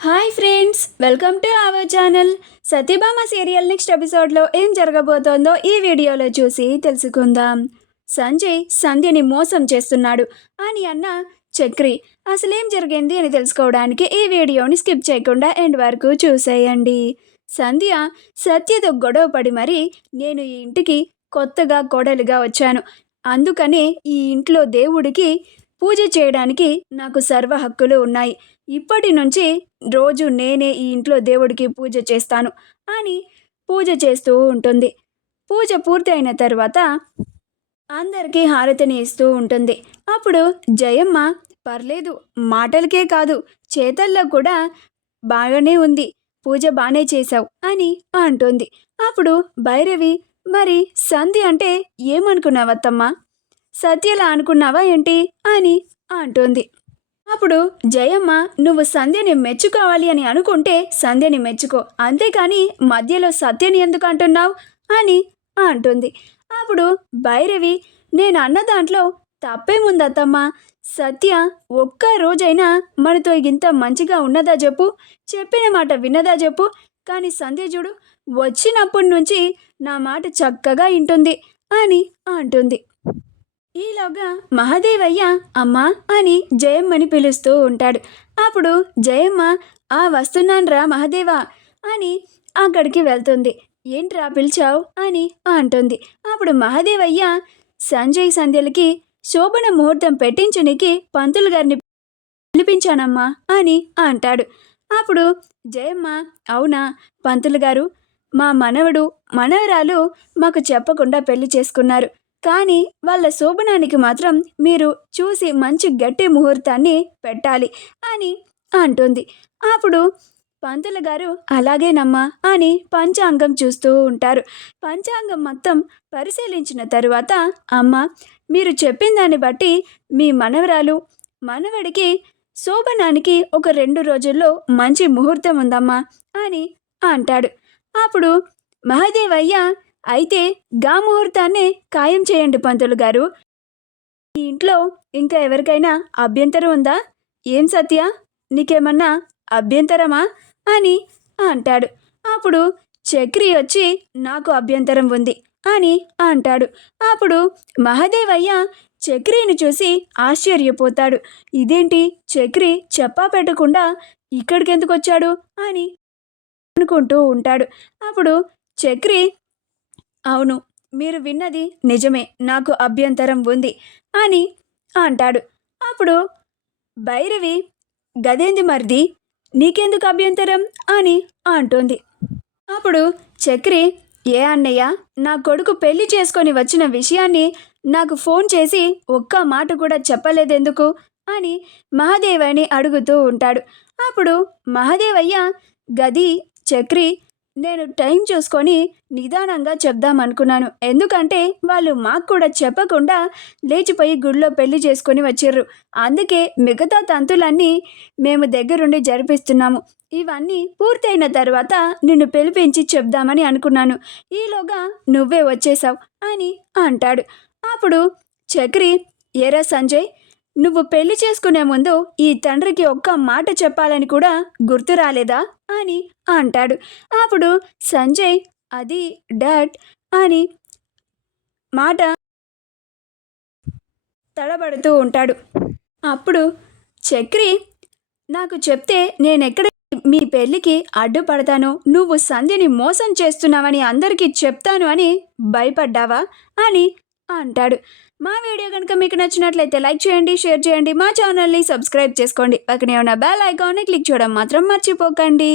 Hi friends, welcome to our channel. Satyabhama serial next ఎపిసోడ్లో ఏం జరగబోతోందో ఈ వీడియోలో చూసి తెలుసుకుందాం. సంజయ్ సంధ్యని మోసం చేస్తున్నాడు అని అన్న చక్రి అసలేం జరిగింది అని తెలుసుకోవడానికి ఈ వీడియోని స్కిప్ చేయకుండా ఎండ్ వరకు చూసేయండి. సంధ్య సత్యతో గొడవ పడి మరి నేను ఈ ఇంటికి కొత్తగా కోడలిగా వచ్చాను, అందుకనే ఈ ఇంట్లో దేవుడికి పూజ చేయడానికి నాకు సర్వ హక్కులు ఉన్నాయి. ఇప్పటి నుంచి రోజు నేనే ఈ ఇంట్లో దేవుడికి పూజ చేస్తాను అని పూజ చేస్తూ ఉంటుంది. పూజ పూర్తి అయిన తర్వాత అందరికీ హారతిని ఇస్తూ ఉంటుంది. అప్పుడు జయమ్మ, పర్లేదు, మాటలకే కాదు చేతల్లో కూడా బాగానే ఉంది, పూజ బాగానే చేశావు అని అంటుంది. అప్పుడు భైరవి, మరి సంధ్య అంటే ఏమనుకున్నావత్తమ్మా, సత్యలా అనుకున్నావా ఏంటి అని అంటుంది. అప్పుడు జయమ్మ, నువ్వు సంధ్యని మెచ్చుకోవాలి అని అనుకుంటే సంధ్యని మెచ్చుకో, అంతేకాని మధ్యలో సత్యని ఎందుకు అంటున్నావు అని అంటుంది. అప్పుడు భైరవి, నేను అన్న దాంట్లో తప్పేముందత్తమ్మా, సత్య ఒక్క రోజైనా మనతో ఇంత మంచిగా ఉన్నదా చెప్పు, చెప్పిన మాట విన్నదా చెప్పు, కానీ సంధ్య చూడు వచ్చినప్పటి నుంచి నా మాట చక్కగా వింటుంది అని అంటుంది. ఈలోగా మహాదేవయ్య అమ్మా అని జయమ్మని పిలుస్తూ ఉంటాడు. అప్పుడు జయమ్మ, వస్తున్నాన్రా మహాదేవా అని అక్కడికి వెళ్తుంది. ఏంట్రా పిలిచావు అని అంటుంది. అప్పుడు మహాదేవయ్య, సంజయ్ సంధ్యలకి శోభన ముహూర్తం పెట్టించడానికి పంతులు గారిని పిలిపించానమ్మా అని అంటాడు. అప్పుడు జయమ్మ, అవునా పంతులు గారు, మా మనవడు మనవరాలు మాకు చెప్పకుండా పెళ్లి చేసుకున్నారు, కానీ వాళ్ళ శోభనానికి మాత్రం మీరు చూసి మంచి గట్టి ముహూర్తాన్ని పెట్టాలి అని అంటుంది. అప్పుడు పంతులు గారు అలాగేనమ్మా అని పంచాంగం చూస్తూ ఉంటారు. పంచాంగం మొత్తం పరిశీలించిన తరువాత, అమ్మ మీరు చెప్పిన దాన్ని బట్టి మీ మనవరాలు మనవడికి శోభనానికి ఒక 2 రోజుల్లో మంచి ముహూర్తం ఉందమ్మా అని అంటాడు. అప్పుడు మహాదేవయ్య, అయితే గా ముహూర్తాన్ని ఖాయం చేయండి పంతులు గారు, ఈ ఇంట్లో ఇంకా ఎవరికైనా అభ్యంతరం ఉందా, ఏం సత్య నీకేమన్నా అభ్యంతరమా అని అంటాడు. అప్పుడు చక్రి వచ్చి, నాకు అభ్యంతరం ఉంది అని అంటాడు. అప్పుడు మహాదేవయ్య చక్రిని చూసి ఆశ్చర్యపోతాడు. ఇదేంటి చక్రి చెప్పా పెట్టకుండా ఇక్కడికి ఎందుకు వచ్చాడు అని అనుకుంటూ ఉంటాడు. అప్పుడు చక్రి, అవును, మీరు విన్నది నిజమే, నాకు అభ్యంతరం ఉంది అని అంటాడు. అప్పుడు భైరవి, గదేంది మరిది, నీకెందుకు అభ్యంతరం అని అంటుంది. అప్పుడు చక్రి, ఏ అన్నయ్య, నా కొడుకు పెళ్లి చేసుకొని వచ్చిన విషయాన్ని నాకు ఫోన్ చేసి ఒక్క మాట కూడా చెప్పలేదెందుకు అని మహాదేవయ్యని అడుగుతూ ఉంటాడు. అప్పుడు మహాదేవయ్య, గది చక్రి, నేను టైం చూసుకొని నిదానంగా చెప్దామనుకున్నాను, ఎందుకంటే వాళ్ళు మాకు కూడా చెప్పకుండా లేచిపోయి గుడిలో పెళ్లి చేసుకొని వచ్చిర్రు, అందుకే మిగతా తంతులన్నీ మేము దగ్గరుండి జరిపిస్తున్నాము, ఇవన్నీ పూర్తయిన తర్వాత నిన్ను పిలిపించి చెప్దామని అనుకున్నాను, ఈలోగా నువ్వే వచ్చేసావు అని అంటాడు. అప్పుడు చక్రి, ఏరా సంజయ్, నువ్వు పెళ్లి చేసుకునే ముందు ఈ తండ్రికి ఒక్క మాట చెప్పాలని కూడా గుర్తు రాలేదా అని అంటాడు. అప్పుడు సంజయ్, అది డాడ్ అని మాట తడబడుతూ ఉంటాడు. అప్పుడు చక్రి, నాకు చెప్తే నేనెక్కడ మీ పెళ్ళికి అడ్డుపడతాను, నువ్వు సంధ్యని మోసం చేస్తున్నావని అందరికీ చెప్తాను అని భయపడ్డావా అని అంటాడు. మా వీడియో కనుక మీకు నచ్చినట్లయితే లైక్ చేయండి, షేర్ చేయండి, మా ఛానల్ని సబ్స్క్రైబ్ చేసుకోండి, పక్కనే ఉన్న బెల్ ఐకాన్ని క్లిక్ చేయడం మాత్రం మర్చిపోకండి.